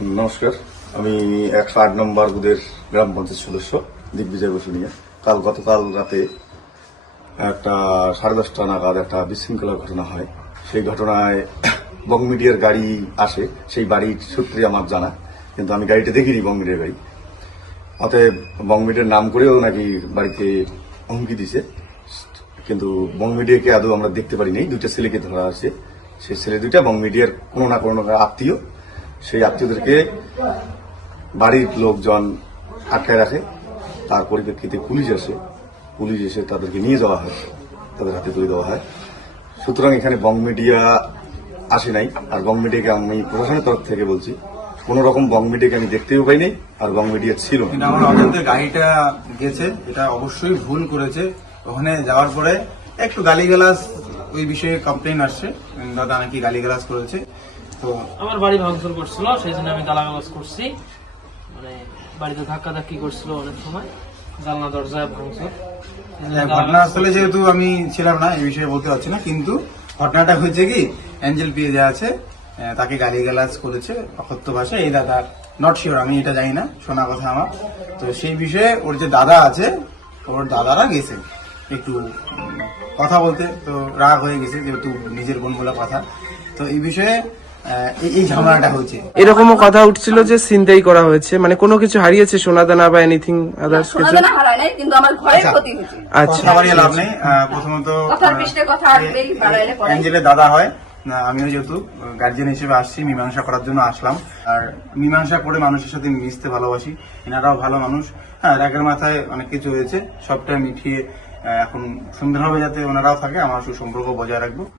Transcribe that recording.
নমস্কার, আমি 108 নম্বর বুথের গ্রাম পঞ্চায়েত সদস্য দিগ্বিজয় বসুনিয়া। গতকাল রাতে একটা 10:30টা নাগাদ একটা বিশৃঙ্খলার ঘটনা হয়। সেই ঘটনায় বং মিডিয়ার গাড়ি আসে, সেই বাড়ির সূত্রে আমার জানা, কিন্তু আমি গাড়িটা দেখিনি বং মিডিয়ার গাড়ি। অতএব বং মিডিয়ার নাম করেও নাকি বাড়িতে হুমকি দিছে, কিন্তু বং মিডিয়াকে আদৌ আমরা দেখতে পারিনি। দুইটা ছেলেকে ধরা আছে, সেই ছেলে দুইটা বং মিডিয়ার কোনো না কোনো আত্মীয়। সেই আত্মীয়দেরকে বাড়ির লোকজন আটকায় রাখে। তার পরিপ্রেক্ষিতে পুলিশ এসে তাদেরকে নিয়ে যাওয়া হয়, তাদের হাতে তুলে দেওয়া হয়। সুতরাং এখানে বং মিডিয়া আসে নাই। আর বং মিডিয়াকে আমি প্রশাসনের তরফ থেকে বলছি, কোন রকম বং মিডিয়াকে আমি দেখতেও পাইনি, আর বং মিডিয়া ছিল না। আমার অজান্তে গাড়িটা গেছে, এটা অবশ্যই ভুল করেছে। ওখানে যাওয়ার পরে একটু গালিগালাজ ওই বিষয়ে কমপ্লেন আসছে, দাদা নাকি গালিগালাজ করেছে। তো আমার বাড়ি ভাঙচুর করছিল, সেই জন্য আমি গালাগালাজ করছি। মানে বাড়িতে ধাক্কা ধাক্কি করছিল অনেক সময়, জানলা দরজায় ভাঙচুর। ঘটনাস্থলে যেহেতু আমি ছিলাম না, এই বিষয়ে বলতে পারছি না, কিন্তু ঘটনাটা হয়েছে কি, অ্যাঞ্জেল পিয়ে যে আছে তাকে গালিগালাজ করেছে অকথ্য ভাষায়। এই দাদা নট শিওর, আমি এটা জানি না, শোনা কথা আমার। তো সেই বিষয়ে ওর যে দাদা আছে, ওর দাদারা গেছে একটু কথা বলতে, তো রাগ হয়ে গেছে যেহেতু নিজের বোন বলে কথা। তো এই বিষয়ে এই ঝামেলাটা হয়েছে। এরকমও কথা উঠছিল যে ছিনতাই করা হয়েছে, মানে কোনো কিছু হারিয়েছে, সোনাদানা বা এনিথিং আদার্স কিছু? সোনাদানা হারায় নাই, কিন্তু আমার ঘরের ক্ষতি হয়েছে। আচ্ছা, কথা বাড়িয়ে লাভ নেই। প্রথমত কথার পৃষ্ঠে কথা আসবেই, বাড়াইলে পরে। অ্যাঞ্জেলের দাদা হয়, আমিও যেহেতু গার্জিয়ান হিসেবে আসছি, মীমাংসা করার জন্য আসলাম। আর মীমাংসা করে মানুষের সাথে মিশতে ভালোবাসি, এনারাও ভালো মানুষ। হ্যাঁ, রাগের মাথায় অনেক কিছু হয়েছে, সবটা মিটিয়ে এখন সুন্দরভাবে যাতে ওনারাও থাকে, আমার সুসম্পর্ক বজায় রাখবো।